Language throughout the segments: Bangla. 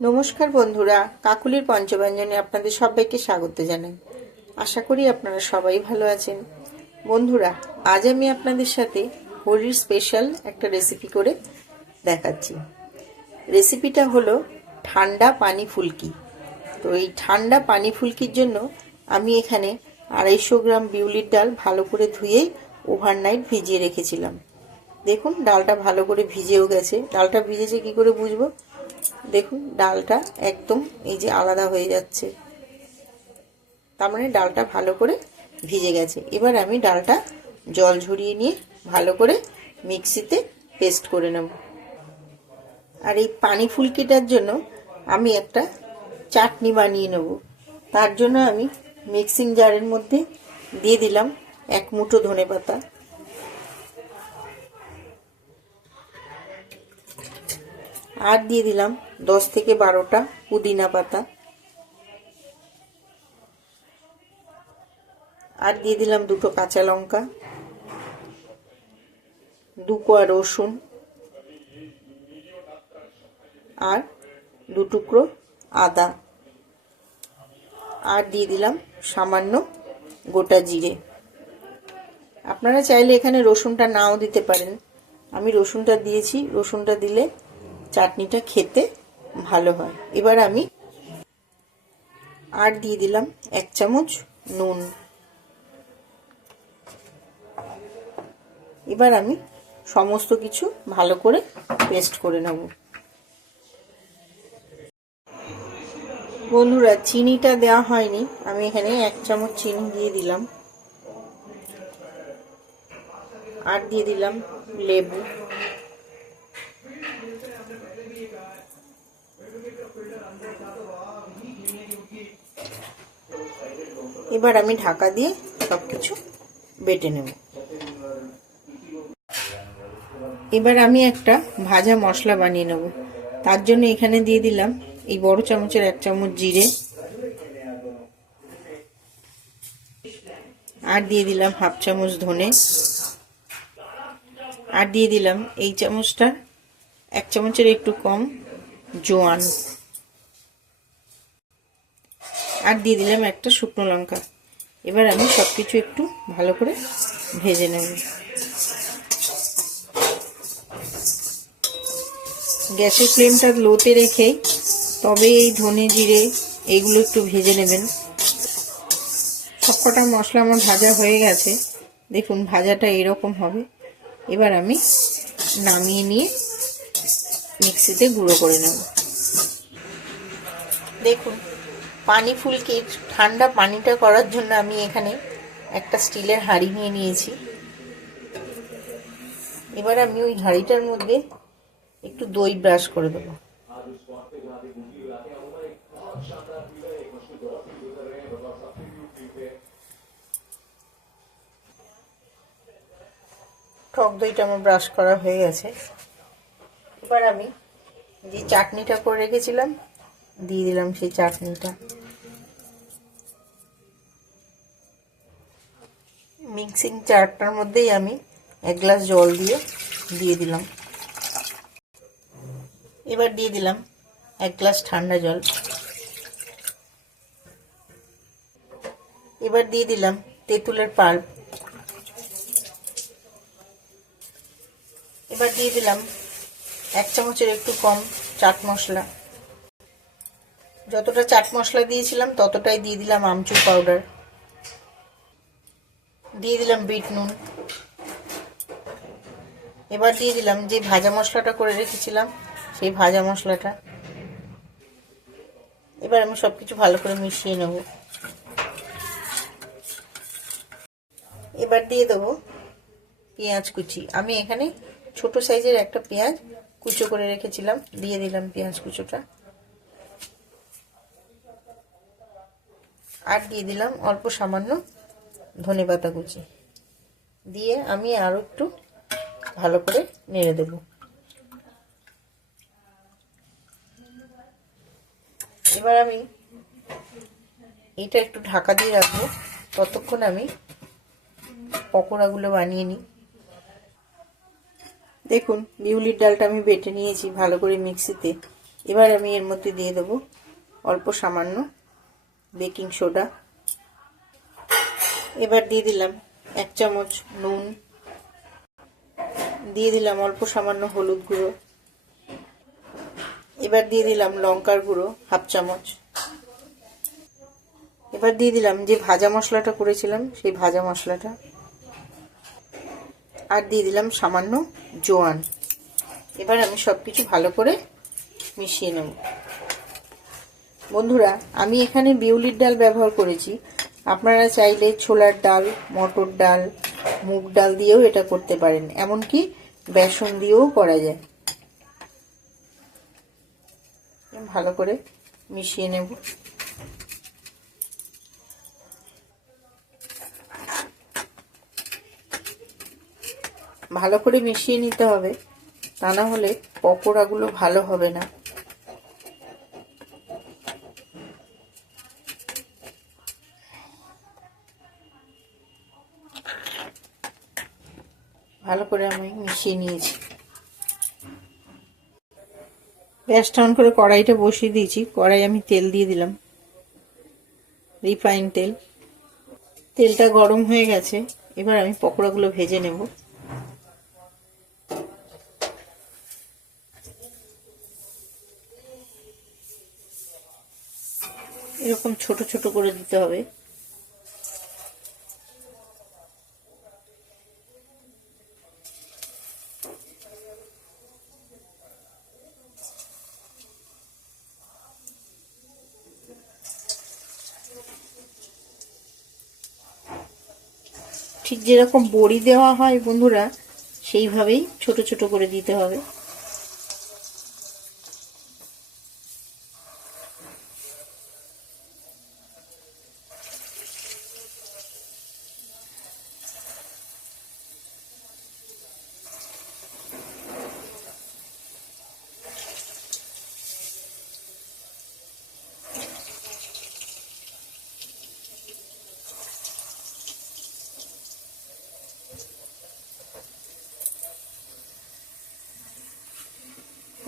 নমস্কার বন্ধুরা, কাকুলির পঞ্চব্যঞ্জনে আপনাদের সবাইকে স্বাগত জানাই। আশা করি আপনারা সবাই ভালো আছেন। বন্ধুরা, আজ আমি আপনাদের সাথে হোলির স্পেশাল একটা রেসিপি করে দেখাচ্ছি। রেসিপিটা হলো ঠান্ডা পানি ফুলকি। তো এই ঠান্ডা পানি ফুলকির জন্য আমি এখানে 250 গ্রাম বিউলির ডাল ভালো করে ধুয়েই ওভারনাইট ভিজিয়ে রেখেছিলাম। দেখুন, ডালটা ভালো করে ভিজেও গেছে। ডালটা ভিজেছে কি করে বুঝবো? দেখুন, ডালটা একদম এই যে আলাদা হয়ে যাচ্ছে, তার মানে ডালটা ভালো করে ভিজে গেছে। এবার আমি ডালটা জল ঝরিয়ে নিয়ে ভালো করে মিক্সিতে পেস্ট করে নেব। আর এই পানি ফুলকিটার জন্য আমি একটা চাটনি বানিয়ে নেব। তার জন্য আমি মিক্সিং জারের মধ্যে দিয়ে দিলাম 1 মুঠো ধনেপাতা, আর দিয়ে দিলাম 10 থেকে 12টা পুদিনা পাতা, আর দিয়ে দিলাম 2টো কাঁচা লঙ্কা, 2 কোয়া রসুন, আর 2 টুকরো আদা, আর দিয়ে দিলাম সামান্য গোটা জিরে। আপনারা চাইলে এখানে রসুনটা নাও দিতে পারেন, আমি রসুনটা দিয়েছি। রসুনটা দিলে চাটনিটা খেতে ভালো হয়। এবার আমি আর দিয়ে দিলাম 1 চামচ নুন। এবার আমি সমস্ত কিছু ভালো করে পেস্ট করে নেব। বন্ধুরা, চিনিটা দেওয়া হয়নি, আমি এখানে 1 চামচ চিনি দিয়ে দিলাম, আর দিয়ে দিলাম লেবু, এবার আমি ঢাকা দিয়ে সবকিছু বেটে নেব। এবার আমি একটা ভাজা মশলা বানিয়ে নেব। তার জন্য এখানে দিয়ে দিলাম এই বড় চামচের 1 চামচ জিরে, আর দিয়ে দিলাম 1/2 চামচ ধনে, আর দিয়ে দিলাম এই চামচটা 1 চামচের একটু কম জোয়ান, আর দিয়ে দিলাম একটা শুকনো লঙ্কা। এবার আমি সবকিছু একটু ভালো করে ভেজে নেব। গ্যাসের ফ্লেমটা লোতে রেখেই তবে এই ধনে জিরে এইগুলো একটু ভেজে নেবেন। সবকটা মশলা আমার ভাজা হয়ে গেছে, দেখুন ভাজাটা এরকম হবে। এবার আমি নামিয়ে নিয়ে মিক্সিতে গুঁড়ো করে নেব। দেখুন, পানি ফুলকির ঠান্ডা পানিটা করার জন্য আমি এখানে একটা স্টিলের হাঁড়ি নিয়ে নিয়েছি। এবার আমি ওই হাঁড়িটার মধ্যে একটু দই ব্রাশ করে দেবো। টক দইটা আমার ব্রাশ করা হয়ে গেছে। এবার আমি যে চাটনিটা করে রেখেছিলাম দিয়ে দিলাম সেই চাটনিটা। মিক্সিং জারটার মধ্যেই আমি 1 গ্লাস জল দিয়ে দিলাম। এবার দিয়ে দিলাম 1 গ্লাস ঠান্ডা জল। এবার দিয়ে দিলাম তেঁতুলের পাল্প। এবার দিয়ে দিলাম 1 চামচের একটু কম চাট মশলা। যতটা চাট মশলা দিয়েছিলাম ততটাই দিয়ে দিলাম আমচুর পাউডার, দিয়ে দিলাম বিট নুন। এবার দিয়ে দিলাম যে ভাজা মশলাটা করে রেখেছিলাম সেই ভাজা মশলাটা। এবার আমি সবকিছু ভালো করে মিশিয়ে নেব। এবার দিয়ে দেবো পেঁয়াজ কুচি। আমি এখানে ছোট সাইজের একটা পেঁয়াজ কুচো করে রেখেছিলাম, দিয়ে দিলাম পেঁয়াজ কুচোটা, আর দিয়ে দিলাম অল্প সামান্য ধনেপাতা কুচি, দিয়ে আমি আরো একটু ভালো করে নেড়ে দেব। এবার আমি এটা একটু ঢাকা দিয়ে রাখবো, ততক্ষণ আমি পকোড়াগুলো বানিয়ে নিই। দেখুন, বিউলির ডালটা আমি বেটে নিয়েছি ভালো করে মিক্সিতে। এবার আমি এর মধ্যে দিয়ে দেবো অল্প সামান্য বেকিং সোডা। এবার দিয়ে দিলাম 1 চামচ নুন, দিয়ে দিলাম অল্প সামান্য হলুদ গুঁড়ো, এবার দিয়ে দিলাম লঙ্কার গুঁড়ো 1/2 চামচ, এবার দিয়ে দিলাম যে ভাজা মশলাটা করেছিলাম সেই ভাজা মশলাটা, আর দিয়ে দিলাম সামান্য জোয়ান। এবার আমি সবকিছু ভালো করে মিশিয়ে নেব। বন্ধুরা, আমি এখানে বিউলির ডাল ব্যবহার করেছি, আপনারা চাইলে ছোলার ডাল, মটর ডাল, মুগ ডাল দিয়েও এটা করতে পারেন, এমনকি বেসন দিয়েও করা যায়। ভালো করে মিশিয়ে নেব। ভালো করে মিশিয়ে নিতে হবে, তা না হলে পকোড়াগুলো ভালো হবে না। ভালো করে আমি মিশিয়ে নিয়েছি। গ্যাসটা অন করে কড়াইটা বসিয়ে দিয়েছি। কড়াই আমি তেল দিয়ে দিলাম, রিফাইন তেল। তেলটা গরম হয়ে গেছে, এবার আমি পকোড়াগুলো ভেজে নেব। এরকম ছোট ছোট করে দিতে হবে। ঠিক যেরকম বড়ি দেওয়া হয় বন্ধুরা, সেইভাবেই ছোট ছোট করে দিতে হবে।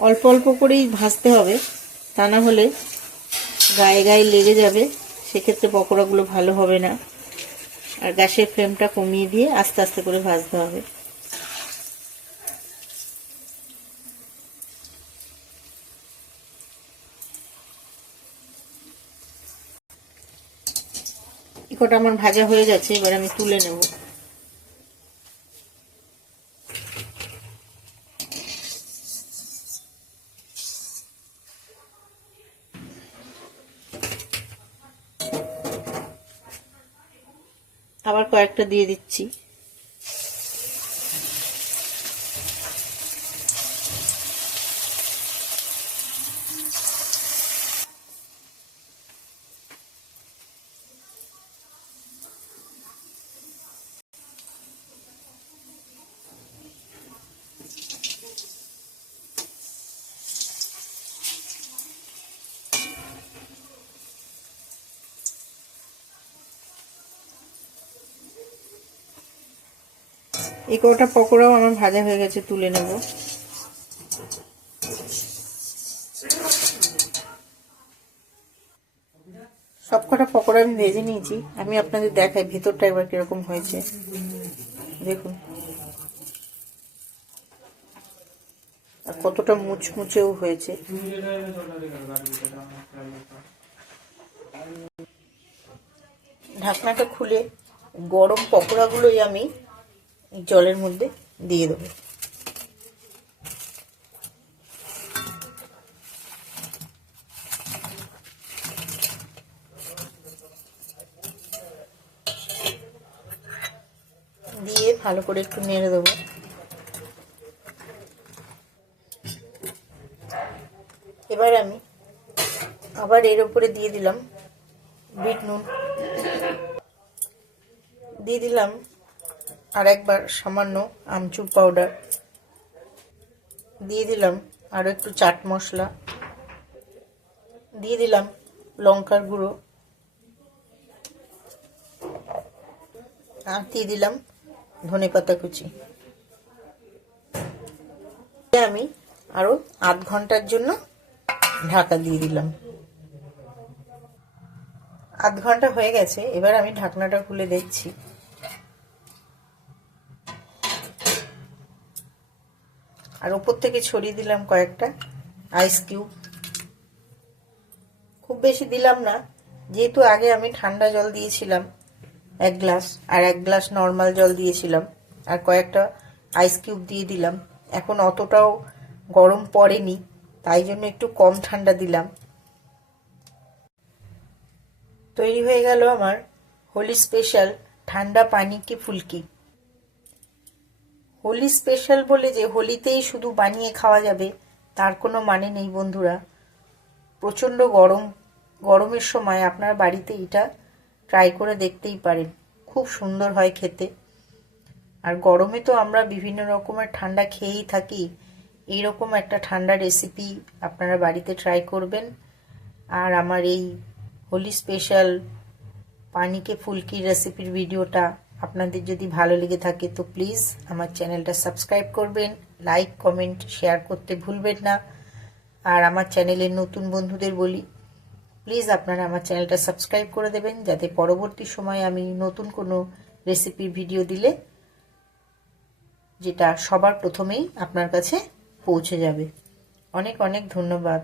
অল্প অল্প করেই ভাজতে হবে, তা না হলে গায়ে গায়ে লেগে যাবে, সেক্ষেত্রে পকোড়াগুলো ভালো হবে না। আর গ্যাসের ফ্লেমটা কমিয়ে দিয়ে আস্তে আস্তে করে ভাজতে হবে। কটা আমার ভাজা হয়ে গেছে, এবার আমি তুলে নেব। আবার কয়েকটা দিয়ে দিচ্ছি। এই কটা পকোড়াও আমার ভাজা হয়ে গেছে, তুলে নেব। সব কটা পকোড়া আমি ভেজে নিয়েছি, আমি আপনাদের দেখাই ভেতরটা এবার কিরকম হয়েছে। দেখুন আর কতটা মুচমুচেও হয়েছে। ঢাকনাটা খুলে গরম পকোড়াগুলোই আমি জলের মধ্যে দিয়ে দেবো। দিয়ে ভালো করে একটু নেড়ে দেবো। এবার আমি আবার এর উপরে দিয়ে দিলাম বিট নুন, দিয়ে দিলাম আর একবার সামান্য আমচুর পাউডার, দিয়ে দিলাম আরও একটু চাট মশলা, দিয়ে দিলাম লঙ্কার গুঁড়ো, আর দিয়ে দিলাম ধনেপাতা কুচি। আমি আরও আধ ঘন্টার জন্য ঢাকা দিয়ে দিলাম। আধ ঘন্টা হয়ে গেছে, এবার আমি ঢাকনাটা খুলে দেখছি। আর উপর থেকে ছড়িয়ে দিলাম কয়েকটা আইস কিউব। খুব বেশি দিলাম না, যেহেতু আগে আমি ঠান্ডা জল দিয়েছিলাম 1 গ্লাস, আর 1 গ্লাস নর্মাল জল দিয়েছিলাম, আর কয়েকটা আইস কিউব দিয়ে দিলাম। এখন অতটাও গরম পড়েনি, তাই জন্য একটু কম ঠান্ডা দিলাম। তৈরি হয়ে গেল আমার হোলি স্পেশাল ঠান্ডা পানি কি ফুলকি। হোলি স্পেশাল বলে যে হোলিতেই শুধু বানিয়ে খাওয়া যাবে তার কোনো মানে নেই বন্ধুরা। প্রচণ্ড গরমের সময় আপনার বাড়িতে এটা ট্রাই করে দেখতেই পারেন, খুব সুন্দর হয় খেতে। আর গরমে তো আমরা বিভিন্ন রকমের ঠান্ডা খেয়েই থাকি, এইরকম একটা ঠান্ডা রেসিপি আপনারা বাড়িতে ট্রাই করবেন। আর আমার এই হোলি স্পেশাল পানিকে ফুলকির রেসিপির ভিডিওটা আপনাদের যদি ভালো লেগে থাকে তো প্লিজ আমার চ্যানেলটা সাবস্ক্রাইব করবেন, লাইক কমেন্ট শেয়ার করতে ভুলবেন না। আর আমার চ্যানেলের নতুন বন্ধুদের বলি, প্লিজ আপনারা আমার চ্যানেলটা সাবস্ক্রাইব করে দেবেন, যাতে পরবর্তী সময়ে আমি নতুন কোনো রেসিপির ভিডিও দিলে যেটা সবার প্রথমেই আপনার কাছে পৌঁছে যাবে। অনেক অনেক ধন্যবাদ।